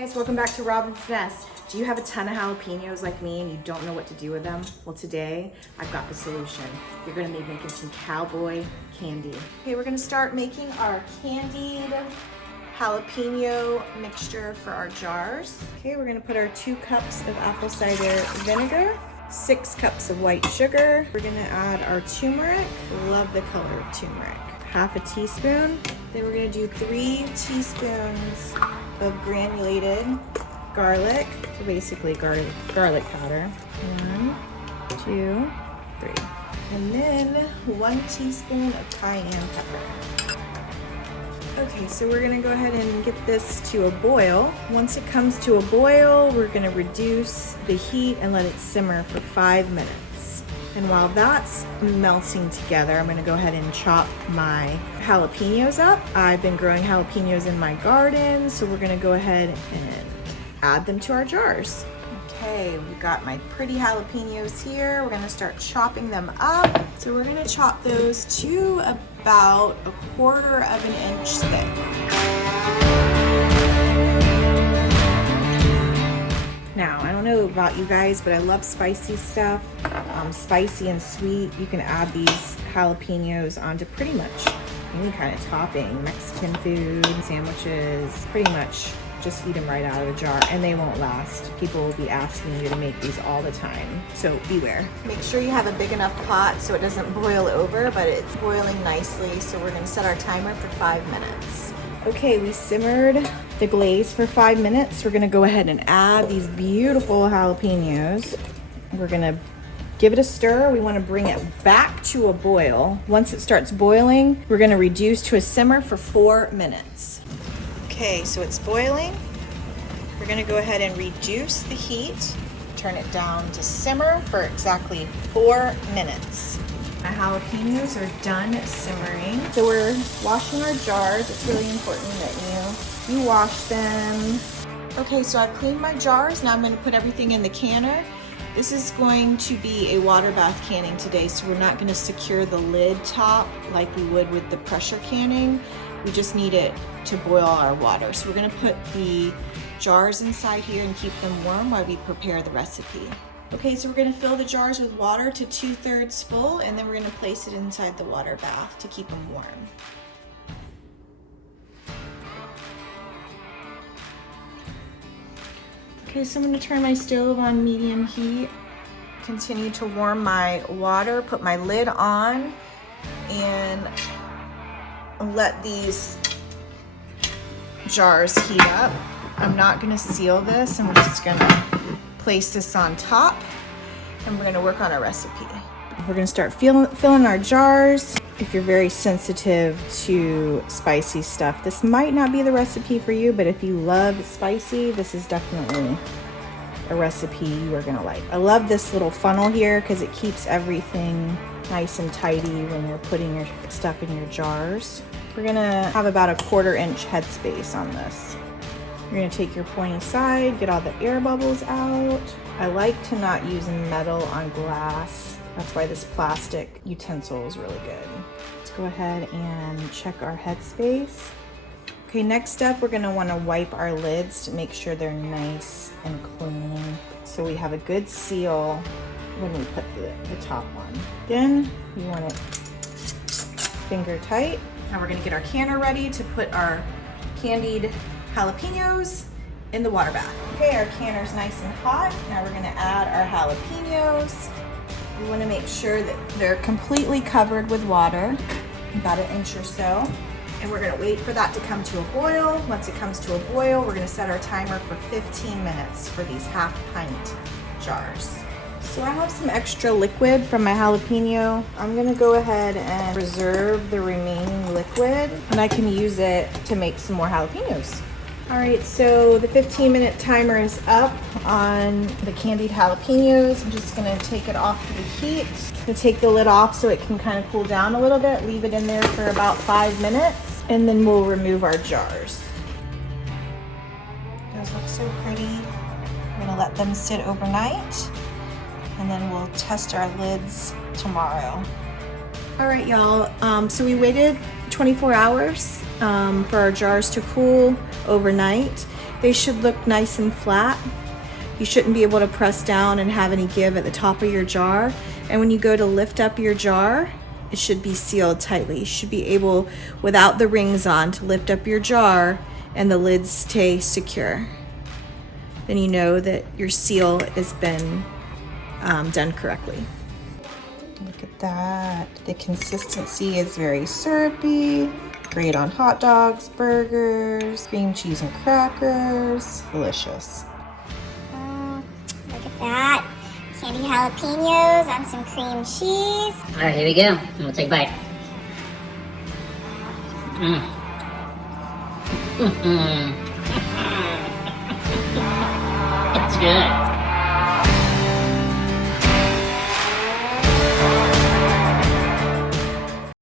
Guys, welcome back to Robin's Nest. Do you have a ton of jalapenos like me and you don't know what to do with them? Well, today I've got the solution. You're gonna be making some cowboy candy. Okay, we're gonna start making our candied jalapeno mixture for our jars. Okay, we're gonna put our 2 cups of apple cider vinegar, 6 cups of white sugar. We're gonna add our turmeric. Love the color of turmeric. Half a teaspoon. Then we're gonna do 3 teaspoons of granulated garlic. So basically garlic powder. 1, 2, 3. And then 1 teaspoon of cayenne pepper. Okay, so we're gonna go ahead and get this to a boil. Once it comes to a boil, we're gonna reduce the heat and let it simmer for 5 minutes. And while that's melting together, I'm gonna go ahead and chop my jalapenos up. I've been growing jalapenos in my garden, so we're gonna go ahead and add them to our jars. Okay, we've got my pretty jalapenos here. We're gonna start chopping them up. So we're gonna chop those to about 1/4 of an inch thick. Now, I don't know about you guys, but I love spicy stuff. Spicy and sweet. You can add these jalapenos onto pretty much any kind of topping. Mexican food, sandwiches, pretty much just eat them right out of the jar and they won't last. People will be asking you to make these all the time, so beware. Make sure you have a big enough pot so it doesn't boil over, but it's boiling nicely, so we're gonna set our timer for 5 minutes. Okay, we simmered the glaze for 5 minutes. We're gonna go ahead and add these beautiful jalapenos. We're gonna give it a stir. We wanna bring it back to a boil. Once it starts boiling, we're gonna reduce to a simmer for 4 minutes. Okay, so it's boiling. We're gonna go ahead and reduce the heat, turn it down to simmer for exactly 4 minutes. My jalapenos are done simmering. So we're washing our jars. It's really important that you wash them. Okay, so I've cleaned my jars. Now I'm gonna put everything in the canner. This is going to be a water bath canning today, so we're not gonna secure the lid top like we would with the pressure canning. We just need it to boil our water. So we're gonna put the jars inside here and keep them warm while we prepare the recipe. Okay, so we're gonna fill the jars with water to 2/3 full, and then we're gonna place it inside the water bath to keep them warm. Okay, so I'm gonna turn my stove on medium heat, continue to warm my water, put my lid on, and let these jars heat up. I'm not gonna seal this, I'm just gonna place this on top, and we're gonna work on our recipe. We're gonna start filling our jars. If you're very sensitive to spicy stuff, this might not be the recipe for you, but if you love spicy, this is definitely a recipe you are gonna like. I love this little funnel here because it keeps everything nice and tidy when you're putting your stuff in your jars. We're gonna have about a 1/4 inch headspace on this. You're gonna take your pointy side, get all the air bubbles out. I like to not use metal on glass. That's why this plastic utensil is really good. Let's go ahead and check our headspace. Okay, next up, we're gonna wanna wipe our lids to make sure they're nice and clean, so we have a good seal when we put the top on. Then we want it finger tight. Now we're gonna get our canner ready to put our candied jalapenos in the water bath. Okay, our canner's nice and hot. Now we're gonna add our jalapenos. We wanna make sure that they're completely covered with water, about 1 inch or so. And we're gonna wait for that to come to a boil. Once it comes to a boil, we're gonna set our timer for 15 minutes for these 1/2 pint jars. So I have some extra liquid from my jalapeno. I'm gonna go ahead and reserve the remaining liquid, and I can use it to make some more jalapenos. All right, so the 15-minute timer is up on the candied jalapenos. I'm just gonna take it off to the heat. I'm gonna take the lid off so it can kind of cool down a little bit, leave it in there for about 5 minutes, and then we'll remove our jars. Those look so pretty. I'm gonna let them sit overnight, and then we'll test our lids tomorrow. All right, y'all, so we waited 24 hours for our jars to cool overnight, They should look nice and flat. You shouldn't be able to press down and have any give at the top of your jar. And when you go to lift up your jar, it should be sealed tightly. You should be able, without the rings on, to lift up your jar and the lid stay secure. Then you know that your seal has been done correctly. Look at that. The consistency is very syrupy. Great on hot dogs, burgers, cream cheese and crackers. Delicious. Look at that. Candied jalapenos on some cream cheese. All right, here we go. We'll take a bite. It's good.